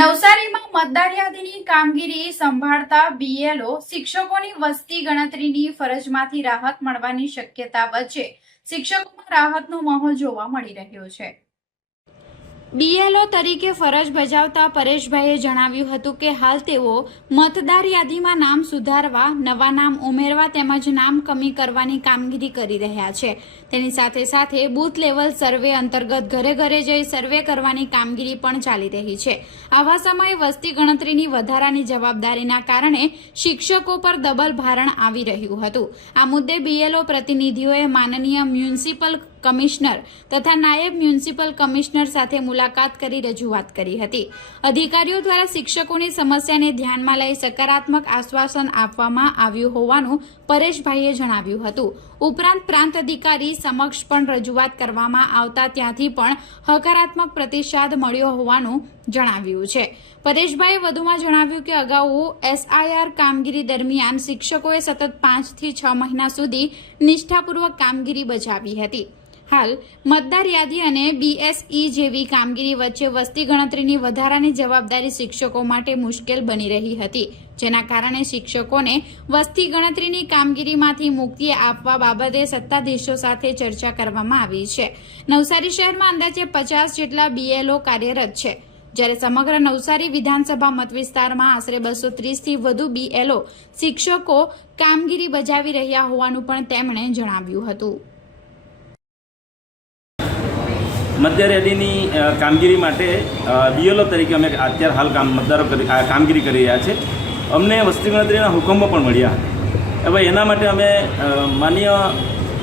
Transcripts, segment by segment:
નવસારીમાં મતદાર યાદીની કામગીરી સંભાળતા બીએલઓ શિક્ષકોની વસ્તી ગણતરીની ફરજમાંથી રાહત મળવાની શક્યતા વચ્ચે શિક્ષકોમાં રાહતનો માહોલ જોવા મળી રહ્યો છે। બીએલઓ તરીકે ફરજ બજાવતા પરેશભાઈએ જણાવ્યું હતું કે હાલ તેઓ મતદાર યાદીમાં નામ સુધારવા, નવા નામ ઉમેરવા તેમજ નામ કમી કરવાની કામગીરી કરી રહ્યા છે। તેની સાથે સાથે બૂથ લેવલ સર્વે અંતર્ગત ઘરે ઘરે જઈ સર્વે કરવાની કામગીરી પણ ચાલી રહી છે। આવા સમયે વસ્તી ગણતરીની વધારાની જવાબદારીના કારણે શિક્ષકો પર ડબલ ભારણ આવી રહ્યું હતું। આ મુદ્દે બીએલઓ પ્રતિનિધિઓએ માનનીય મ્યુનિસિપલ કમિશનર તથા નાયબ મ્યુનિસિપલ કમિશનર સાથે મુલાકાત કરી રજૂઆત કરી હતી। અધિકારીઓ દ્વારા શિક્ષકોની સમસ્યાને ધ્યાનમાં લઈ સકારાત્મક આશ્વાસન આપવામાં આવ્યું હોવાનું પરેશભાઈએ જણાવ્યું હતું। ઉપરાંત પ્રાંત અધિકારી સમક્ષ પણ રજૂઆત કરવામાં આવતા ત્યાંથી પણ હકારાત્મક પ્રતિસાદ મળ્યો હોવાનું જણાવ્યું છે। પરેશભાઈએ વધુમાં જણાવ્યું કે અગાઉ એસઆઈઆર કામગીરી દરમિયાન શિક્ષકોએ સતત 5 થી 6 મહિના સુધી નિષ્ઠાપૂર્વક કામગીરી બજાવી હતી। હાલ મતદાર યાદી અને બીએસઈ જેવી કામગીરી વચ્ચે વસ્તી ગણતરીની વધારાની જવાબદારી શિક્ષકો માટે મુશ્કેલ બની રહી હતી, જેના કારણે શિક્ષકોને વસ્તી ગણતરીની કામગીરીમાંથી મુક્તિ આપવા બાબતે સત્તાધીશો સાથે ચર્ચા કરવામાં આવી છે। નવસારી શહેરમાં અંદાજે 50 જેટલા બીએલઓ કાર્યરત છે, જ્યારે સમગ્ર નવસારી વિધાનસભા મતવિસ્તારમાં આશરે 230 થી વધુ બીએલઓ શિક્ષકો કામગીરી બજાવી રહ્યા હોવાનું પણ તેમણે જણાવ્યું હતું। મતદાર યાદીની કામગીરી માટે બીએલઓ તરીકે અમે અત્યારે હાલ મતદારો કામગીરી કરી રહ્યા છે। અમને વસ્તી ગણતરીના હુકમો પણ મળ્યા હતા। હવે એના માટે અમે માનનીય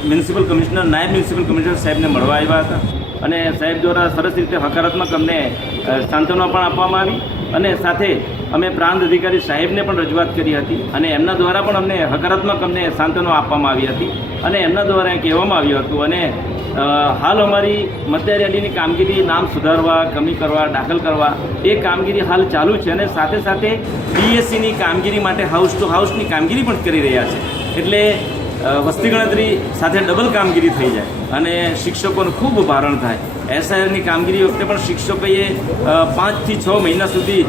મ્યુનિસિપલ કમિશનર, નાયબ મ્યુનિસિપલ કમિશનર સાહેબને મળવા આવ્યા હતા અને સાહેબ દ્વારા સરસ રીતે હકારાત્મક અમને સાંત્વના પણ આપવામાં આવી અને સાથે અમે પ્રાંત અધિકારી સાહેબને પણ રજૂઆત કરી હતી અને એમના દ્વારા પણ અમને હકારાત્મક સાંત્વના આપવામાં આવી હતી અને એમના દ્વારા કહેવામાં આવ્યું હતું અને હાલ અમારી મતદાર યાદીની કામગીરી નામ સુધારવા, કમી કરવા, દાખલ કરવા એ કામગીરી હાલ ચાલુ છે અને સાથે સાથે બીએસસીની કામગીરી માટે હાઉસ ટુ હાઉસની કામગીરી પણ કરી રહ્યા છે। એટલે વસ્તી ગણતરી સાથે ડબલ કામગીરી થઈ જાય અને શિક્ષકોનું ખૂબ ભારણ થાય। એસઆઈઆરની કામગીરી વખતે પણ શિક્ષકોએ 5 થી 6 મહિના સુધી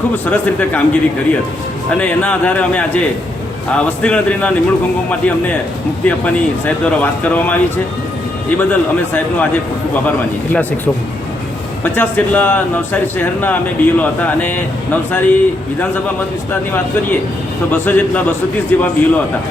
ખૂબ સરસ રીતે કામગીરી કરી હતી અને એના આધારે અમે આજે આ વસ્તી ગણતરીના નિમણૂક અંગોમાંથી અમને મુક્તિ આપવાની સાહેબ દ્વારા વાત કરવામાં આવી છે। એ બદલ અમે સાહેબનો આજે ખૂબ ખૂબ આભાર માનીએ। કેટલા શિક્ષકો? 50 જેટલા નવસારી શહેરના અમે બીએલઓ હતા અને નવસારી વિધાનસભા મત વિસ્તારની વાત કરીએ તો 200 જેટલા 230 જેવા બીએલઓ હતા।